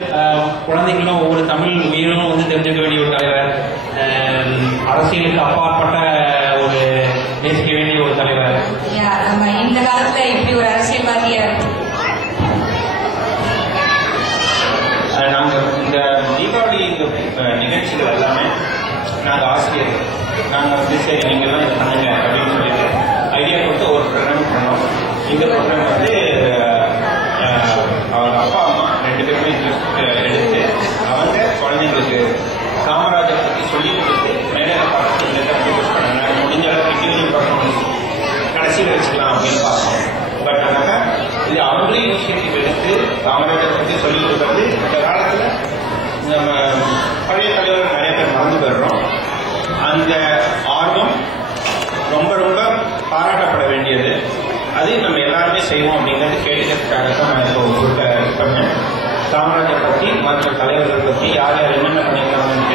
குழந்தைகளும் ஒவ்வொரு தமிழ் உயிரும் வந்து தெரிஞ்சுக்க வேண்டிய ஒரு தலைவர், அரசியலுக்கு அப்பாற்பட்ட ஒரு நேசிக்க வேண்டிய ஒரு தலைவர். நம்ம இந்த காலத்துல இப்படி ஒரு அரசியல்வாதிய நாங்கள் இந்த தீபாவளி நிகழ்ச்சிகள் எல்லாமே நாங்கள் ஆசிரியர்கள் நாங்கள் வந்து சரி நீங்கள்லாம் இதை பண்ணுங்க அப்படின்னு சொல்லிட்டு ஐடியா கொடுத்து ஒரு ப்ரோக்ராம் பண்ணோம். இந்த ப்ரோக்ராம் வந்து அவங்க அப்பா அம்மா 2 பேருமே எடுத்து அவங்க குழந்தைங்களுக்கு காமராஜர் பற்றி சொல்லி கொடுத்து மேலே பார்த்து இந்த யூஸ் பண்ணாங்க. முடிஞ்ச அளவுக்கு டிவி பர்ஃபார்மன்ஸ் கடைசியில் வச்சுக்கலாம் அப்படின்னு பார்த்தோம். பட் ஆனால் இது அவங்களே இனிஷியேட்டிவ் எடுத்து காமராஜர் பற்றி சொல்லிக் கொடுக்கறது இந்த காலத்தில் நம்ம பழைய தலைவர்கள் நிறைய பேர் மறந்து போயிடுறோம். அந்த ஆர்வம் ரொம்ப ரொம்ப பாராட்டப்பட வேண்டியது. அது நம்ம எல்லாருமே செய்வோம் அப்படிங்கிறது கேட்டுக்கிறதுக்காக தான் நான் இப்போ பண்ணேன். காமராஜர் பற்றி மற்ற தலைவர்கள் பற்றி யார் யார் என்னென்ன பண்ணியிருக்காங்கன்னு